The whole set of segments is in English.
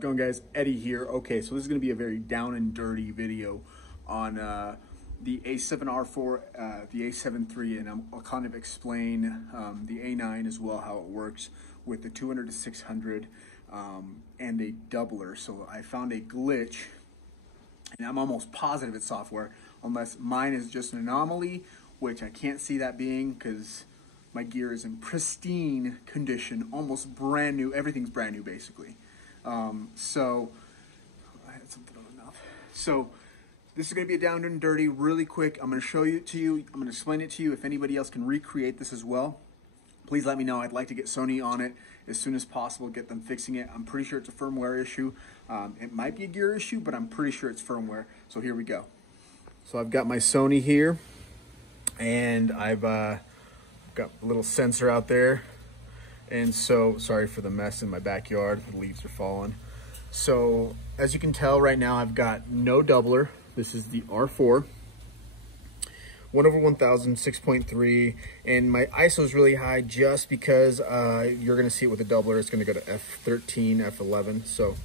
it going, guys? Eddie here. Okay, so this is going to be a very down and dirty video on the A7R4, the A7 III, and I'll kind of explain the A9 as well, how it works with the 200 to 600 and a doubler. So I found a glitch, and I'm almost positive it's software, unless mine is just an anomaly, which I can't see that being because my gear is in pristine condition, almost brand new. Everything's brand new, basically. So I had something on my mouth. So this is going to be a down and dirty, really quick. I'm going to show it to you. I'm going to explain it to you. If anybody else can recreate this as well, please let me know. I'd like to get Sony on it as soon as possible, get them fixing it. I'm pretty sure it's a firmware issue. It might be a gear issue, but I'm pretty sure it's firmware. So here we go. So I've got my Sony here, and I've got a little sensor out there. And so, sorry for the mess in my backyard, the leaves are falling. So as you can tell right now, I've got no doubler. This is the R4, 1/1000, 6.3, and my ISO is really high just because you're gonna see it with a doubler. It's gonna go to F13, F11. So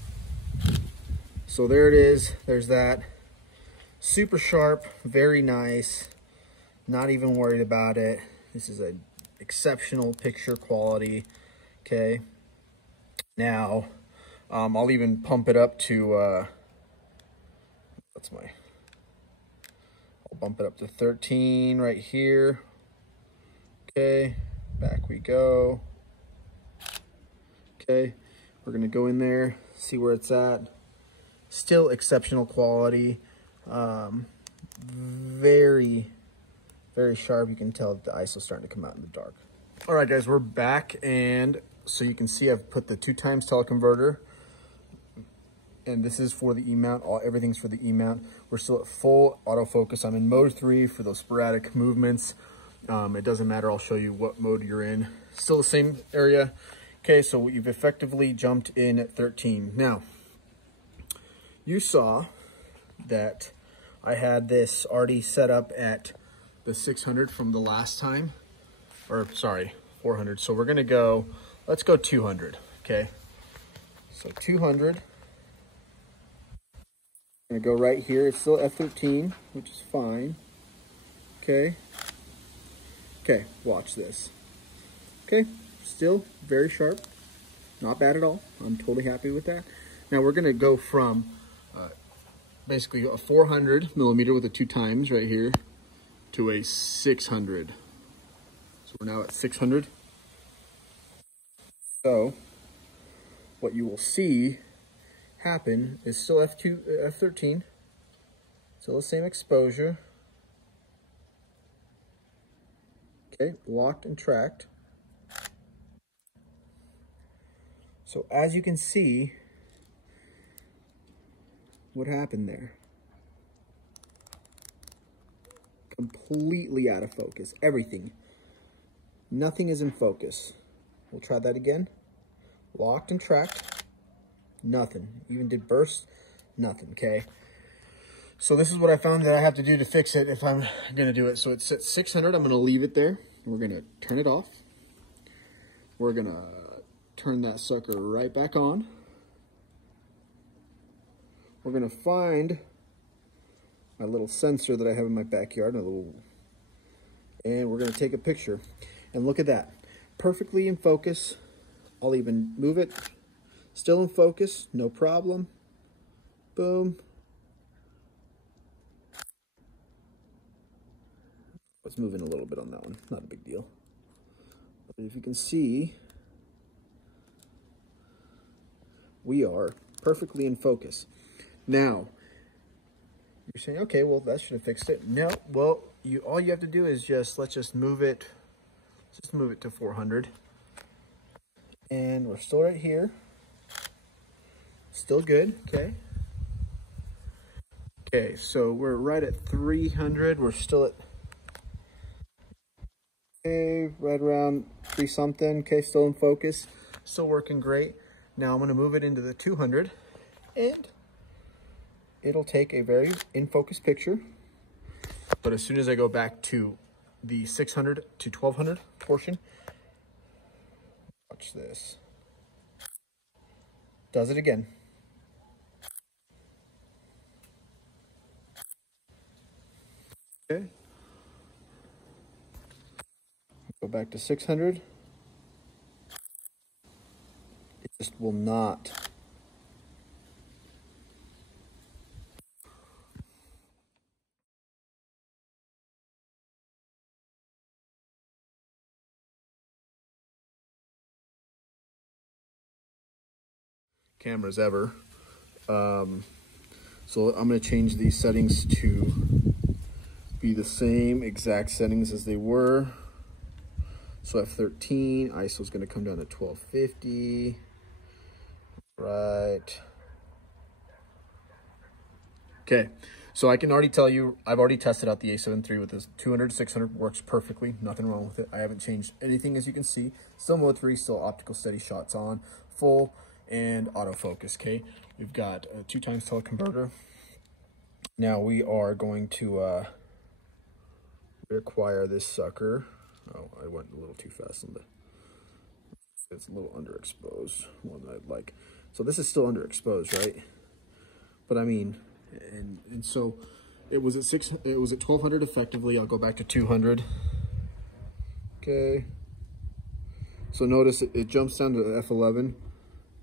there it is, there's that. Super sharp, very nice, not even worried about it. This is an exceptional picture quality, okay? Now, I'll even pump it up to, I'll bump it up to 13 right here. Okay, back we go. Okay, we're gonna go in there, see where it's at. Still exceptional quality. Very sharp. You can tell that the ISO is starting to come out in the dark. All right, guys, we're back, and so you can see I've put the 2x teleconverter, and this is for the E-mount. Everything's for the E-mount. We're still at full autofocus. I'm in mode 3 for those sporadic movements. It doesn't matter. I'll show you what mode you're in. Still the same area. Okay, so you've effectively jumped in at 13. Now, you saw that I had this already set up at the 600 from the last time, or sorry, 400. So we're gonna go, let's go 200, okay? So 200, I'm gonna go right here. It's still F13, which is fine, okay? Okay, watch this. Okay, still very sharp, not bad at all. I'm totally happy with that. Now we're gonna go from basically a 400 millimeter with a 2x right here to a 600. So we're now at 600. So what you will see happen is still F13, still the same exposure. Okay, locked and tracked. So as you can see, what happened there? Completely out of focus, everything. Nothing is in focus. We'll try that again. Locked and tracked, nothing. Even did burst, nothing, okay? So this is what I found that I have to do to fix it if I'm gonna do it. So it's at 600, I'm gonna leave it there. We're gonna turn it off. We're gonna turn that sucker right back on. We're gonna find my little sensor that I have in my backyard, and we're gonna take a picture. And look at that, perfectly in focus. I'll even move it, still in focus, no problem. Boom. Let's move in a little bit on that one, not a big deal. But if you can see, we are perfectly in focus. Now, you're saying, okay, well, that should have fixed it. No, well, all you have to do is let's just move it to 400. And we're still right here. Still good, okay. Okay, so we're right at 300. We're still at, okay, right around 3 something. Okay, still in focus, still working great. Now I'm gonna move it into the 200, and it'll take a very in-focus picture. But as soon as I go back to the 600 to 1200 portion, watch this. Does it again. Okay. Go back to 600. It just will not. Cameras ever. So I'm going to change these settings to be the same exact settings as they were. So F13, ISO is going to come down to 1250. Right. Okay, so I can already tell you, I've already tested out the A7 III with this 200, 600, works perfectly, nothing wrong with it. I haven't changed anything, as you can see. Still Mode 3, still optical steady shots on, full, and autofocus, okay? We've got a 2x teleconverter. Now we are going to reacquire this sucker. Oh, I went a little too fast on the, it's a little underexposed, one that I'd like. So this is still underexposed, right? But I mean, and so it was at 1200 effectively. I'll go back to 200. Okay. So notice it jumps down to F11.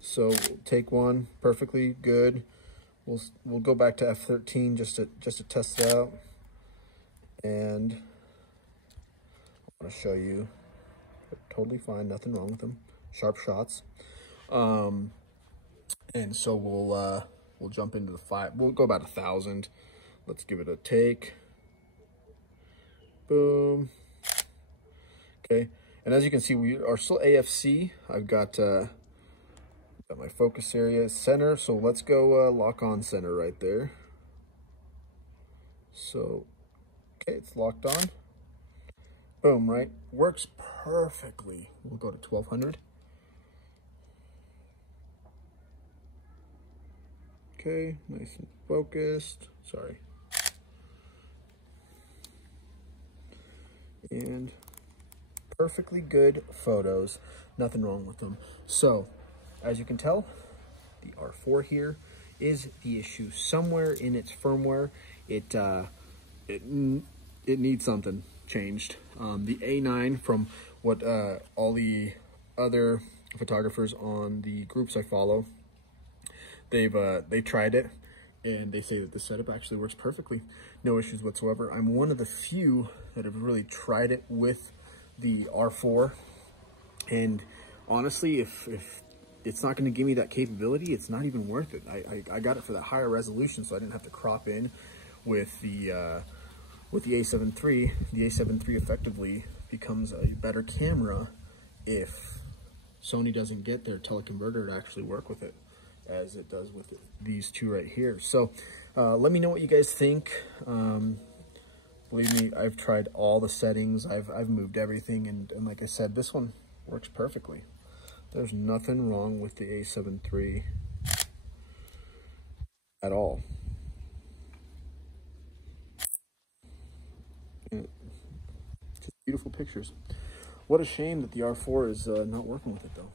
So we'll take one, perfectly good. We'll go back to F13 just to test it out. And I want to show you, totally fine, nothing wrong with them. Sharp shots. And so we'll jump into the 5. We'll go about 1,000. Let's give it a take. Boom. Okay. And as you can see, we are still AFC. I've got my focus area center. So let's go lock on center right there. So, okay, it's locked on. Boom, right? Works perfectly. We'll go to 1200. Okay, nice and focused. Sorry. And perfectly good photos. Nothing wrong with them. So, as you can tell, the R4 here is the issue. Somewhere in its firmware, it needs something changed. The A9, from what all the other photographers on the groups I follow, they tried it, and they say that the setup actually works perfectly. No issues whatsoever. I'm one of the few that have really tried it with the R4, and honestly, if it's not going to give me that capability, it's not even worth it. I got it for the higher resolution, so I didn't have to crop in with the A7 III. The A7 III effectively becomes a better camera if Sony doesn't get their teleconverter to actually work with it as it does with these two right here. So let me know what you guys think. Believe me, I've tried all the settings. I've moved everything, and like I said, this one works perfectly. There's nothing wrong with the A7 III at all. And just beautiful pictures. What a shame that the R4 is not working with it though.